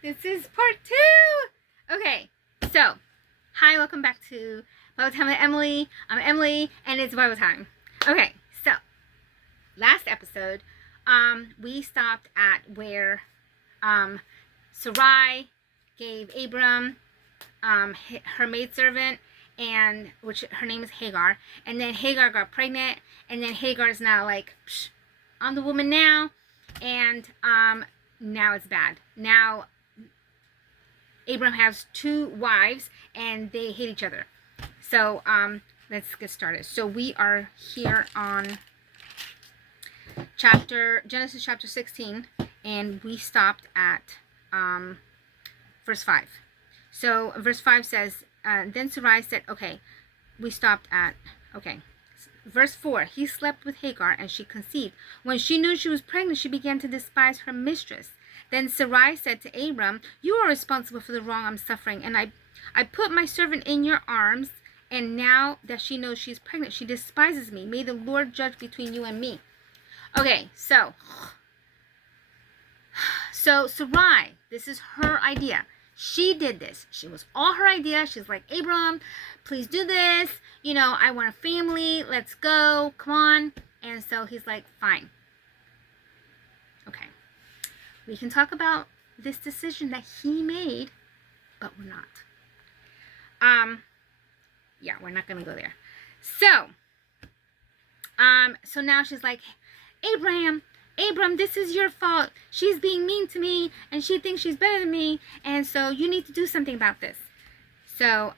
This is part 2. Okay, so hi, welcome back to Bible Time with Emily. I'm Emily, and it's Bible Time. Okay, so last episode, we stopped at where Sarai gave Abram her maidservant, and which her name is Hagar, and then Hagar got pregnant, and then Hagar's now like, psh, I'm the woman now, and now it's bad. Now Abram has 2 wives and they hate each other. So let's get started. So we are here on Genesis chapter 16, and we stopped at verse 5. So verse 5 says, then Sarai said, okay, we stopped at, okay. Verse 4, he slept with Hagar and she conceived. When she knew she was pregnant, she began to despise her mistress. Then Sarai said to Abram, you are responsible for the wrong I'm suffering, and I put my servant in your arms, and now that she knows she's pregnant, she despises me. May the Lord judge between you and me. Okay, so Sarai, this is her idea. She did this. She was all her idea. She's like, Abram, please do this. You know, I want a family. Let's go. Come on. And so he's like, fine. Okay. We can talk about this decision that he made, but we're not. Yeah, we're not going to go there. So now she's like, Abram, this is your fault. She's being mean to me, and she thinks she's better than me, and so you need to do something about this. So,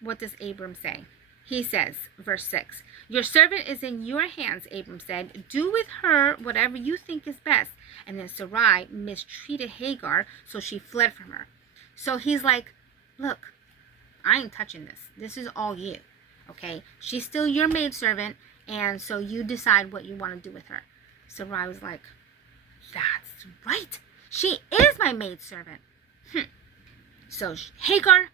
what does Abram say? He says, verse 6, your servant is in your hands, Abram said. Do with her whatever you think is best. And then Sarai mistreated Hagar, so she fled from her. So he's like, look, I ain't touching this. This is all you, okay? She's still your maidservant, and so you decide what you want to do with her. Sarai was like, that's right. She is my maidservant. So, Hagar,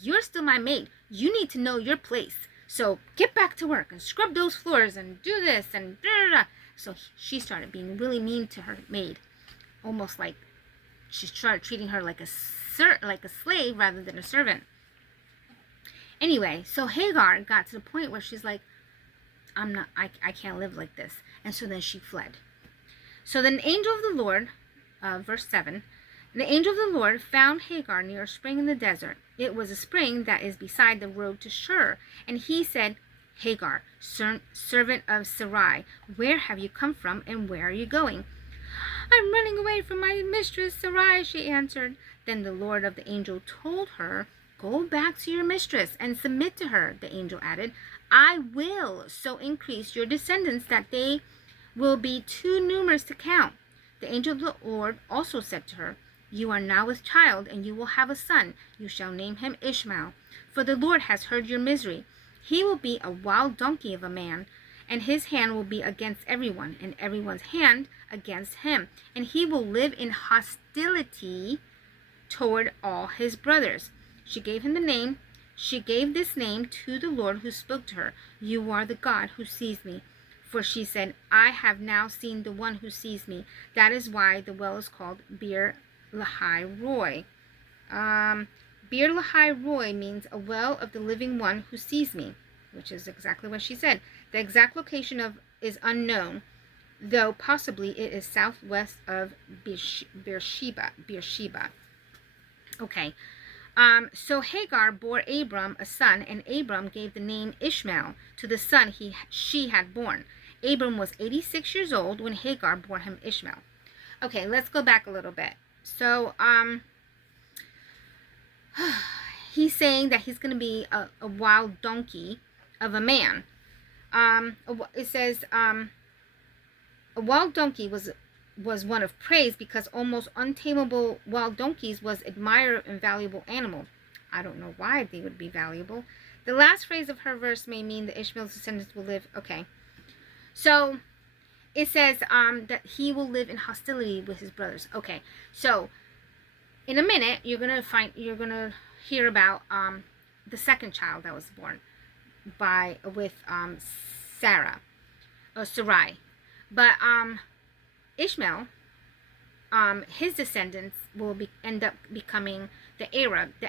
you're still my maid. You need to know your place. So, get back to work and scrub those floors and do this and da-da-da. So, she started being really mean to her maid. Almost like she started treating her like a slave rather than a servant. Anyway, so Hagar got to the point where she's like, I can't live like this. And so then she fled. So then the angel of the Lord, verse 7, the angel of the Lord found Hagar near a spring in the desert. It was a spring that is beside the road to Shur. And he said, Hagar, servant of Sarai, where have you come from and where are you going? I'm running away from my mistress Sarai, she answered. Then the Lord of the angel told her, go back to your mistress and submit to her. The angel added, I will so increase your descendants that they will be too numerous to count. The angel of the Lord also said to her, you are now with child, and you will have a son. You shall name him Ishmael, for the Lord has heard your misery. He will be a wild donkey of a man, and his hand will be against everyone, and everyone's hand against him. And he will live in hostility toward all his brothers. She gave this name to the Lord who spoke to her. You are the God who sees me. For she said, I have now seen the one who sees me. That is why the well is called Beer Lahai Roi. Beer Lahai Roi means a well of the living one who sees me, which is exactly what she said. The exact location is unknown, though possibly it is southwest of Beersheba. Okay. So Hagar bore Abram a son, and Abram gave the name Ishmael to the son she had born. Abram was 86 years old when Hagar bore him Ishmael. Okay, let's go back a little bit. So, he's saying that he's going to be a wild donkey of a man. It says, a wild donkey was one of praise because almost untamable wild donkeys was admired and valuable animal. I don't know why they would be valuable. The last phrase of her verse may mean that Ishmael's descendants will live. Okay. So it says that he will live in hostility with his brothers. Okay. So in a minute you're gonna hear about the second child that was born with Sarai. But Ishmael his descendants will end up becoming the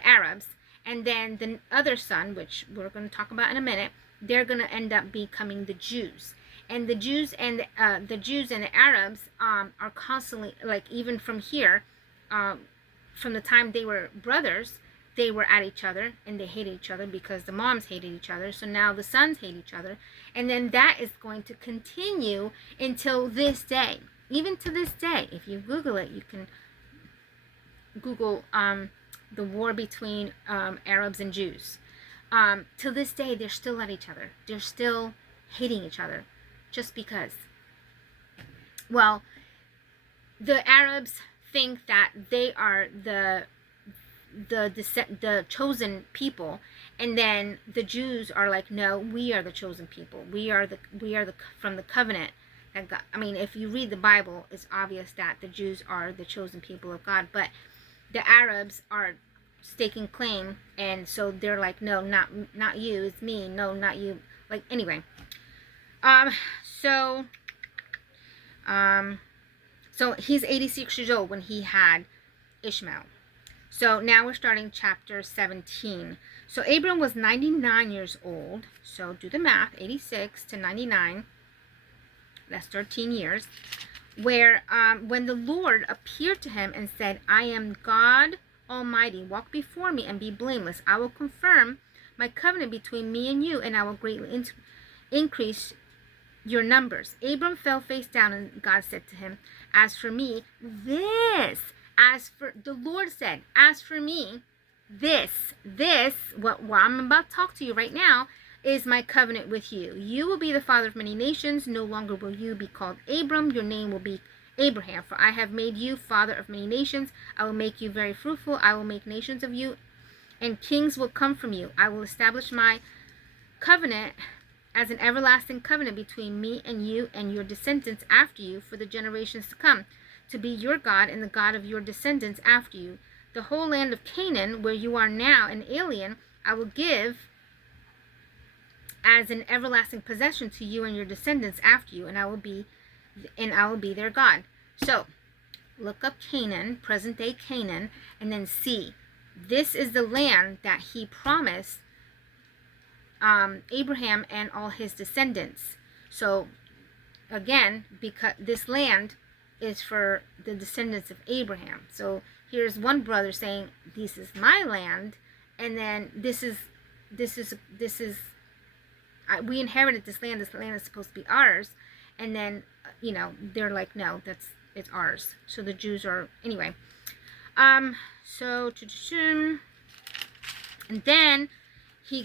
Arabs, and then the other son, which we're going to talk about in a minute, they're going to end up becoming the Jews. And the Jews and the Arabs are constantly, like, even from here, from the time they were brothers, they were at each other and they hated each other because the moms hated each other. So now the sons hate each other, and then that is going to continue until this day. Even to this day, if you Google it, you can Google the war between Arabs and Jews. To this day, they're still at each other. They're still hating each other, just because. Well, the Arabs think that they are the chosen people, and then the Jews are like, no, we are the chosen people. We are the from the covenant that God. I mean, if you read the Bible, it's obvious that the Jews are the chosen people of God, but the Arabs are staking claim, and so they're like, no, not you, it's me. No, not you. Like, anyway, so he's 86 years old when he had Ishmael. So now we're starting chapter 17. So Abram was 99 years old. So do the math, 86 to 99. That's 13 years. Where when the Lord appeared to him and said, I am God Almighty, walk before me and be blameless. I will confirm my covenant between me and you, and I will greatly increase your numbers. Abram fell face down, and God said to him, as for me, the Lord said, as for me, what I'm about to talk to you right now, is my covenant with you. You will be the father of many nations. No longer will you be called Abram. Your name will be Abraham, for I have made you father of many nations. I will make you very fruitful. I will make nations of you, and kings will come from you. I will establish my covenant as an everlasting covenant between me and you and your descendants after you for the generations to come, to be your God and the God of your descendants after you. The whole land of Canaan, where you are now an alien, I will give as an everlasting possession to you and your descendants after you, and I will be their God. So look up Canaan, present day Canaan, and then see, this is the land that he promised Abraham and all his descendants. So again, because this land is for the descendants of Abraham. So here's one brother saying, this is my land, and then this is we inherited this land is supposed to be ours, and then they're like, no, it's ours. So the Jews are, anyway, and then he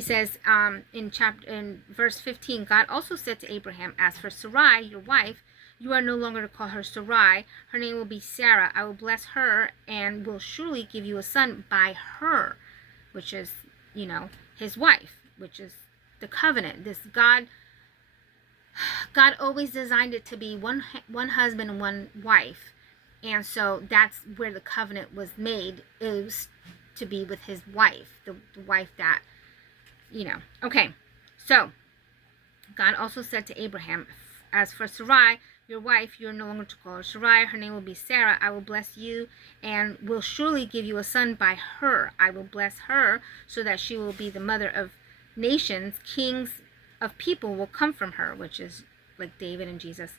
says in verse 15, God also said to Abraham, as for Sarai, your wife, you are no longer to call her Sarai. Her name will be Sarah. I will bless her and will surely give you a son by her, which is, his wife, which is the covenant. This God always designed it to be one husband and one wife. And so that's where the covenant was made. It was to be with his wife, the wife that, Okay, so God also said to Abraham, as for Sarai, your wife, you are no longer to call her Sarai. Her name will be Sarah. I will bless you and will surely give you a son by her. I will bless her so that she will be the mother of nations. Kings of people will come from her, which is like David and Jesus.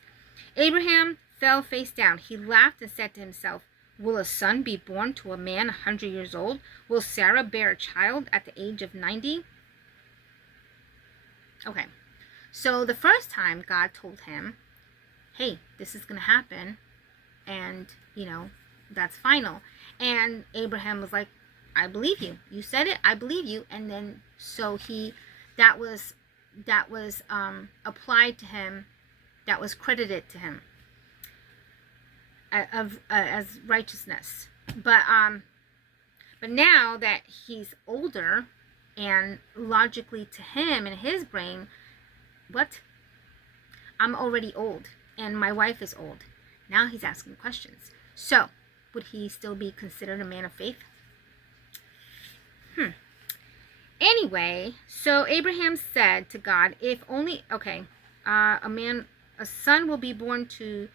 Abraham fell face down. He laughed and said to himself, will a son be born to a man 100 years old? Will Sarah bear a child at the age of 90? Okay, so the first time God told him, hey, this is going to happen, and, that's final. And Abraham was like, I believe you. You said it, I believe you. And then, so that was applied to him, that was credited to him as righteousness. But now that he's older, and logically to him in his brain, what? I'm already old, and my wife is old. Now he's asking questions. So, would he still be considered a man of faith? Anyway, so Abraham said to God, if only, a son will be born to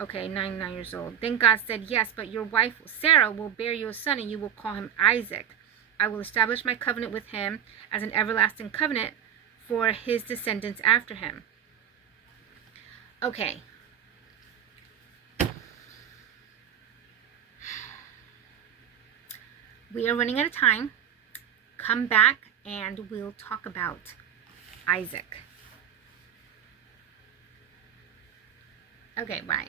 Okay, 99 years old. Then God said, yes, but your wife Sarah will bear you a son, and you will call him Isaac. I will establish my covenant with him as an everlasting covenant for his descendants after him. Okay. We are running out of time. Come back and we'll talk about Isaac. Okay, bye.